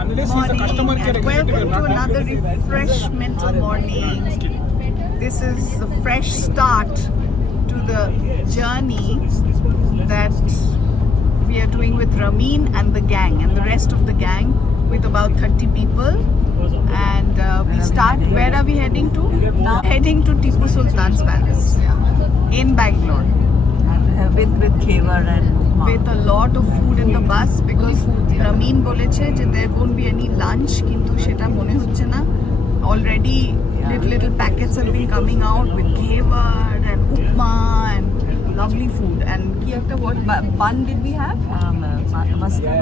morning and welcome to another refreshmental morning. This is the fresh start to the journey that we are doing with Ramin and the gang and the rest of the gang with about 30 people. And we start, where are we heading to? Now heading to Tipu Sultan's Palace in Bangalore. And with Khevar and With a lot of food in the bus because Ramin boleche je there won't be any lunch kintu sheta mone hocche na. Already little packets have been coming out with ghevar and upma and lovely food. And ki ekta what bun did we have?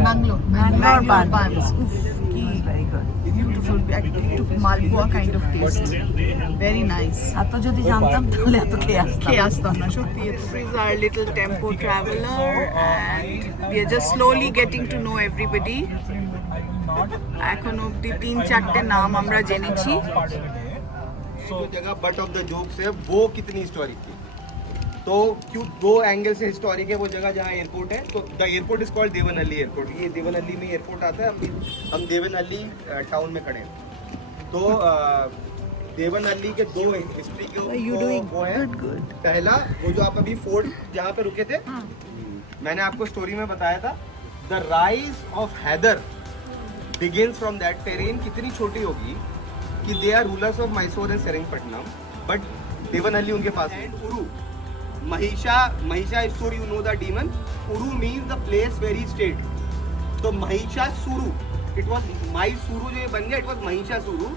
Mangalore buns. Oof, ki very good. beautiful. It took Malpua kind of taste. Very nice. এত যদি জানতাম তাহলে এত খেয়ে আসতাম। খেয়ে আসতাম না সত্যি। This is our little tempo traveler and we are just slowly getting to know everybody. এখন অবধি 3-4টে নাম আমরা জেনেছি। जो जगह बट ऑफ द जोक्स है वो कितनी हिस्टोरिक थी, तो क्यों दो एंगल से हिस्टोरिक है वो जगह जहाँ एयरपोर्ट है। तो the airport is called Devanahalli airport. ये देवनहल्ली में एयरपोर्ट आता है। हम देवनहल्ली टाउन में खड़े हैं। तो देवनहल्ली के दो हिस्ट्री के वो है। पहला वो जो आप अभी फोर्ट जहाँ पे रुके थे, मैंने आपको स्टोरी में बताया था, the rise of Hyder begins from that. Terrain कितनी छोटी होगी कि they are rulers of Mysore and Seringapatam, but Devanahalli उनके पास है। Ooru Mahisha story, you know the demon. Ooru means the place where he stayed. तो महिषासुरु, इट वाज माइसुरु जो ये बन गया, it was Mahishasuru.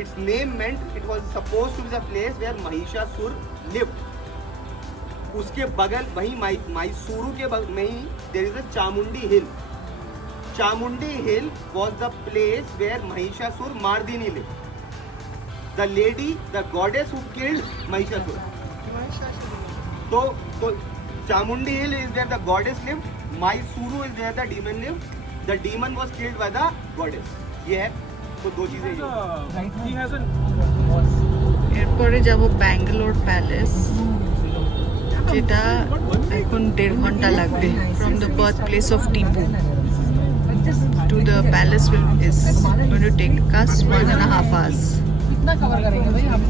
It's name meant it was supposed to be the place where Mahishasura lived. उसके बगल वही माइसुरु के बगल में ही there is a Chamundi hill. Chamundi hill was the place where Mahishasura Mardini lived, the lady, the goddess who killed Mahishasura. तो Chamundi hill is where the goddess lived, Mysuru is where the demon lived, the demon was killed by the goddess. ये है, तो दो चीजें এরপরে যাব Bangalore palace, যেটা এখন 1.5 ঘন্টা লাগবে from the birthplace of Tipu to the palace is going to take us 1.5 hours. कितना कवर करेंगे भाई हम?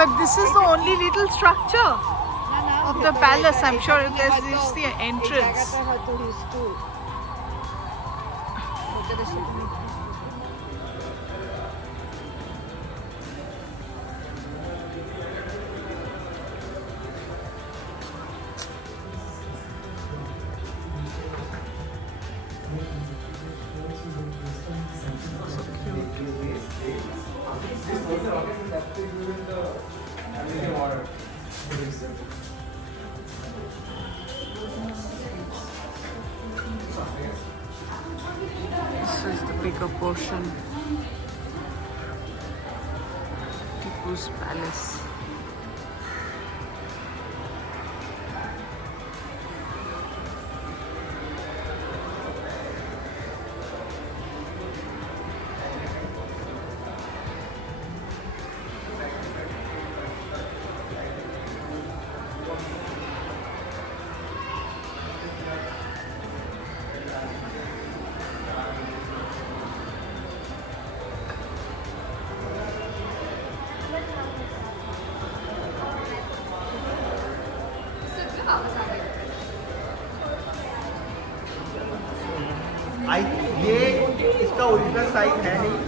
But this is the only little structure of the palace. I'm sure this is the entrance. This is the bigger portion. Tipu's palace. ये इसका original site है नहीं।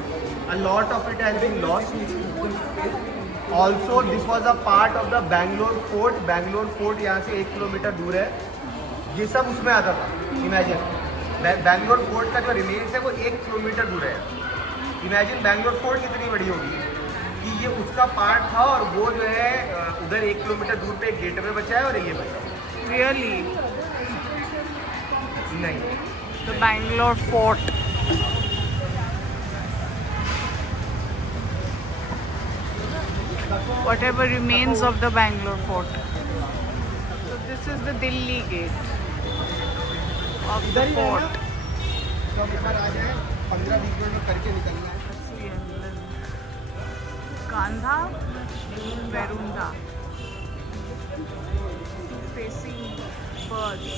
A lot of it has been lost. Also, this was a part of the Bangalore Fort. Bangalore Fort यहाँ से 1 kilometre दूर है। ये सब उसमें आता था। Imagine, Bangalore Fort का जो रिमेन्स है वो 1 किलोमीटर दूर है। Imagine Bangalore Fort कितनी बड़ी होगी कि ये उसका पार्ट था और वो जो है उधर 1 किलोमीटर दूर पे एक गेटवे बचा है और ये बचा। Really? नहीं, The Bangalore Fort. Whatever remains of the Bangalore Fort. So this is the Delhi gate of the fort. तो अब इधर आ जाए, 15-20 मिनट में करके निकलना है. Kandha, Verunda. Facing birds.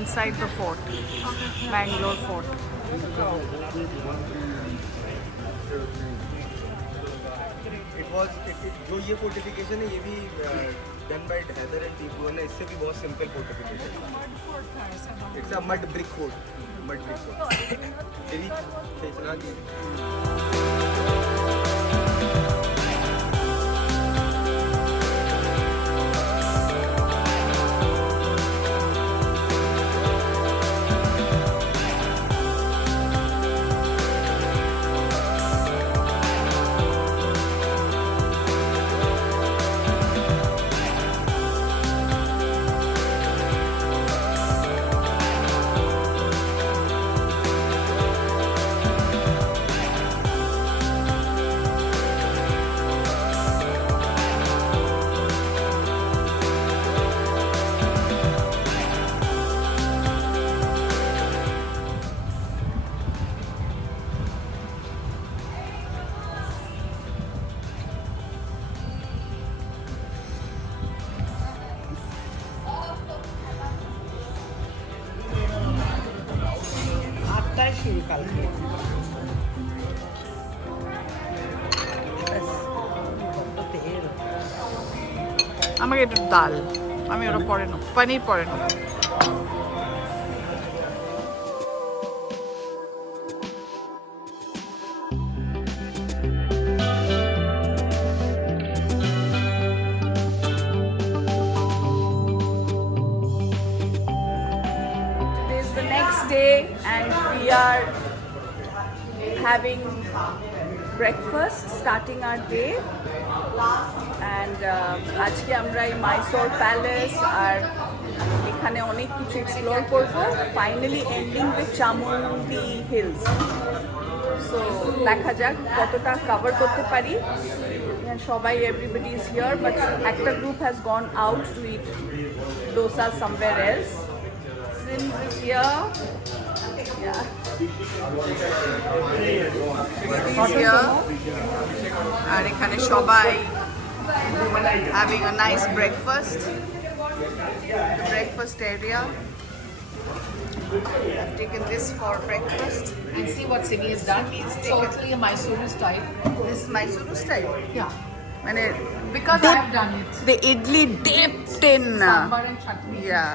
Inside the fort. Bangalore Fort. जो ये फोर्टिफिकेशन है ये भी done by Hyder and Tipu है ना, इससे भी बहुत simple fortification. It's a mud brick fort. तेरी खींचना की. শুরু কালকে আমাকে একটু ডাল, আমি ওটা পরে নেব, পনির পরে নেব. Today's the next day and we are having breakfast, starting our day. And আজকে আমরা এই মাইসোর প্যালেস আর এখানে অনেক কিছু এক্সপ্লোর করব. Finally ending with Chamundi hills. So দেখা যাক কতটা কভার করতে পারি. সবাই এভরিবডি ইজ হিয়ার, বাট একটা group has gone out to eat dosa somewhere else. সিন ইজ হিয়ার. আর এখানে সবাই having a nice breakfast. The breakfast area. I've taken this for breakfast. And see what Simi has done. Simi's It's taken- totally a Mysuru style. This Mysuru style. Yeah. And it, Because I have done it. the idli dipped in. Sambar and chutney. Yeah.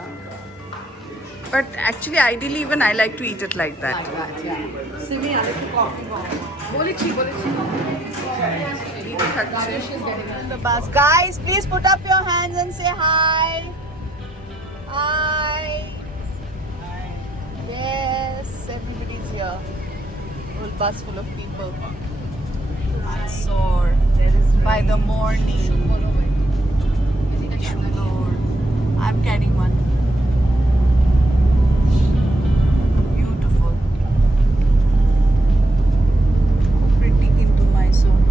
But actually, ideally, even I like to eat it like that. Like that, yeah. Simi, I like to coffee bomb. Bolichi. Rajesh is getting it. The bus. Guys, please put up your hands and say hi. Hi. Yes, everybody's here. Whole bus full of people. Mysore. By the morning. Shundor. I'm carrying one. Beautiful. So pretty into Mysore.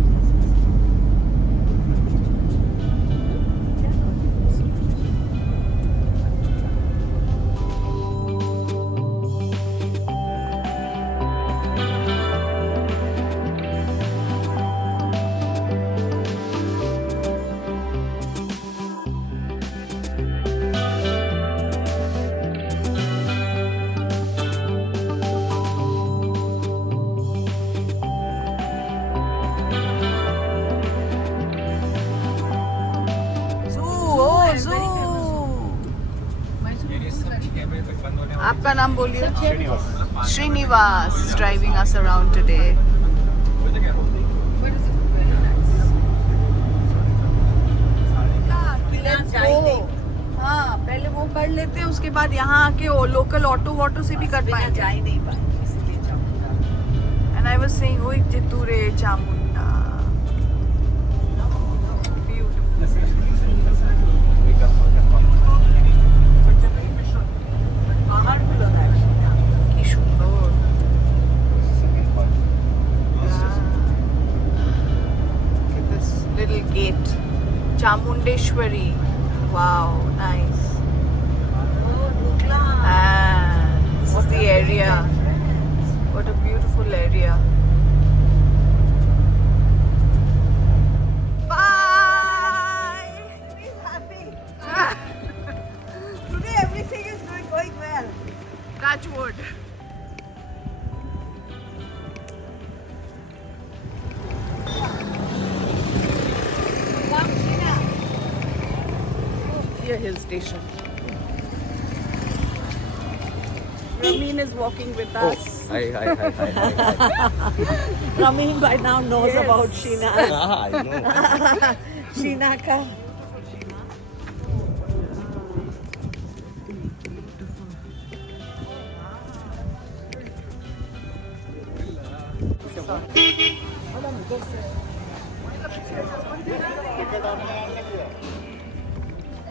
आपका नाम बोलिए. Srinivas is driving us around today. हाँ, पहले वो कर लेते हैं, उसके बाद यहाँ आके लोकल ऑटो वॉटो से भी कर पाएंगे. जा ही नहीं पाए इसलिए And I was saying, oh, Jitture Chamunda. Beautiful. little gate. Chamundeshwari. Wow, nice. This is the area. What a beautiful area. Bye! He's happy. Today everything is going well. Touch wood. Here hill station. Ramin is walking with us. Hi. Ramin by now knows Yes. about Sheena. I know. Sheena ka.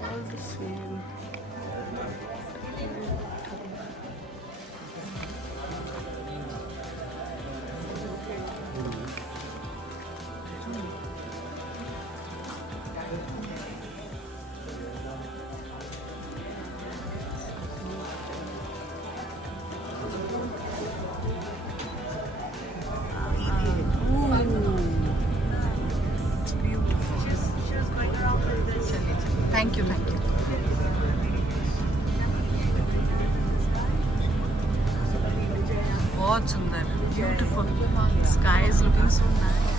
All the same. Thank you. बहुत सुंदर, beautiful. Sky is looking so nice.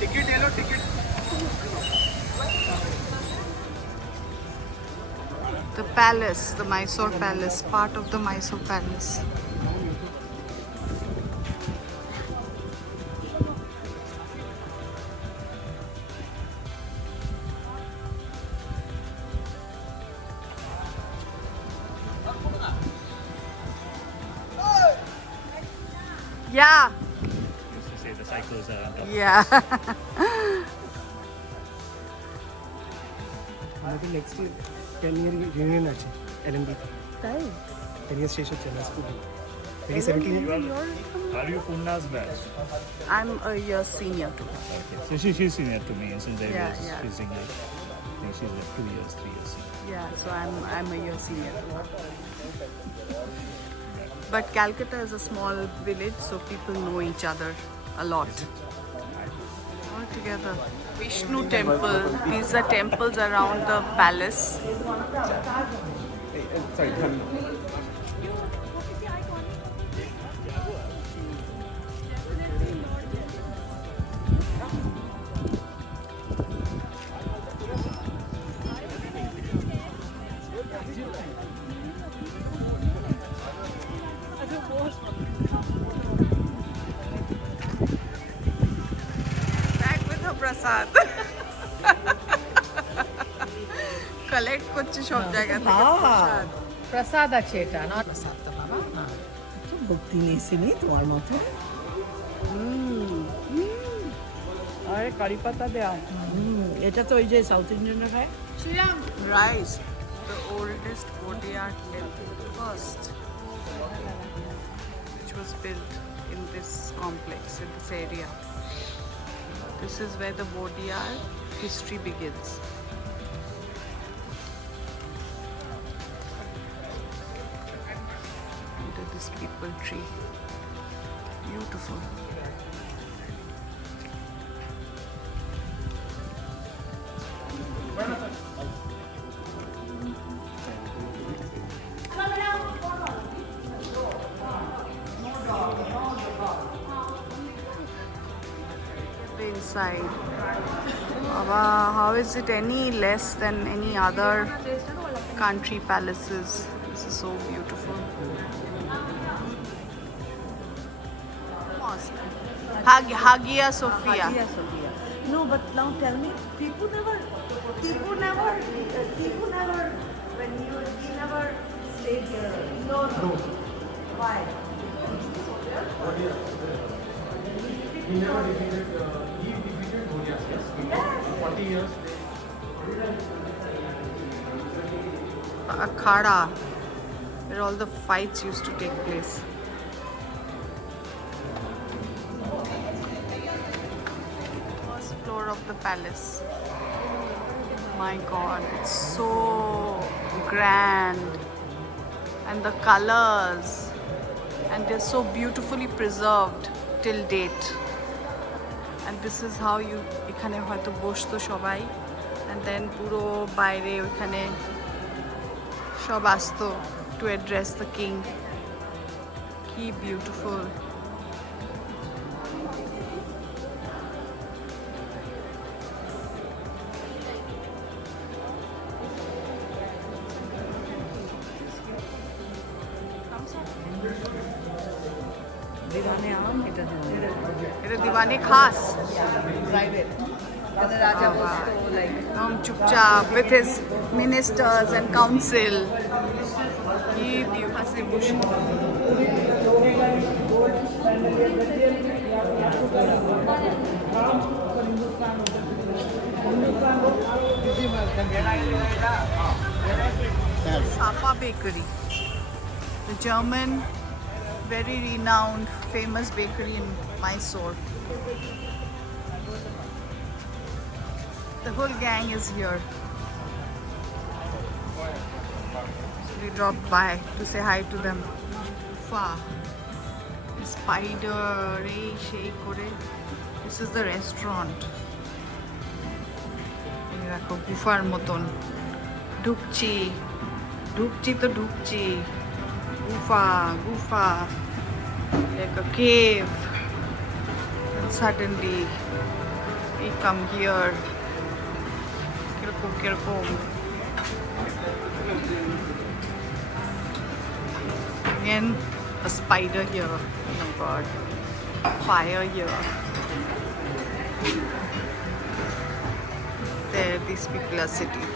Ticket ले लो ticket. The palace, the Mysore Palace, part of the Mysore Palace. Yeah. Used to say the cycles are on top. Yeah. আমাদের next year 10 ইয়ার reunion আছে LMB তাই 10 ইয়ার শেষ হচ্ছে না school 2017 Are you Punna's batch? I'm a year senior too. Okay. So she's senior to me since I Yeah, was yeah. she's English. I think she's like 2 years, 3 years senior. Yeah, so I'm a year senior too. But Calcutta is a small village, so people know each other a lot. All together. Vishnu temple. These are temples around the palace. Sorry. Back with her prasad. Collect করছে সব জায়গা থেকে প্রসাদ। প্রসাদ আছে এটা না প্রসাদ তো বাবা হ্যাঁ তো ভক্তি নেই তোমার মতো আরে কারি পাতা দেয়া এটা তো ওই যে সাউথ ইন্ডিয়ানরা খায় Rice, the oldest Vodiyar temple first, which was built in this complex, in this area. This is where the Vodiyar history begins. Under this people tree. Beautiful. The inside. Baba, how is it any less than any other country palaces? This is so beautiful. Mosque. Hagia Sophia. Hagia Sophia. No, but now tell me, Tipu never, when he never stayed here. No. Why? he never defeated he defeated Goliath yes 40 years Akhada, where all the fights used to take place. of the palace. My God, it's so grand, and the colors, and they're so beautifully preserved till date. And this is how you এখানে হয়তো বসতো সবাই, and then পুরো বাইরে ওখানে সব আসতো to address the king. কি beautiful. दीवाने आम এটা এটা দিওয়ানে খাস প্রাইভেট রাজা বসতো লাইক একদম চুপচাপ with his ministers and council. কি beautiful বসে Sapa Bakery, the German, very renowned, famous bakery in Mysore. The whole gang is here. We dropped by to say hi to them. Wow. Spider, this is the restaurant. দেখো গুফার মতন ঢুকছি গুফা like a cave, and suddenly we come here. কিরকম again a spider here. Oh my God, fire here. There these people are sitting.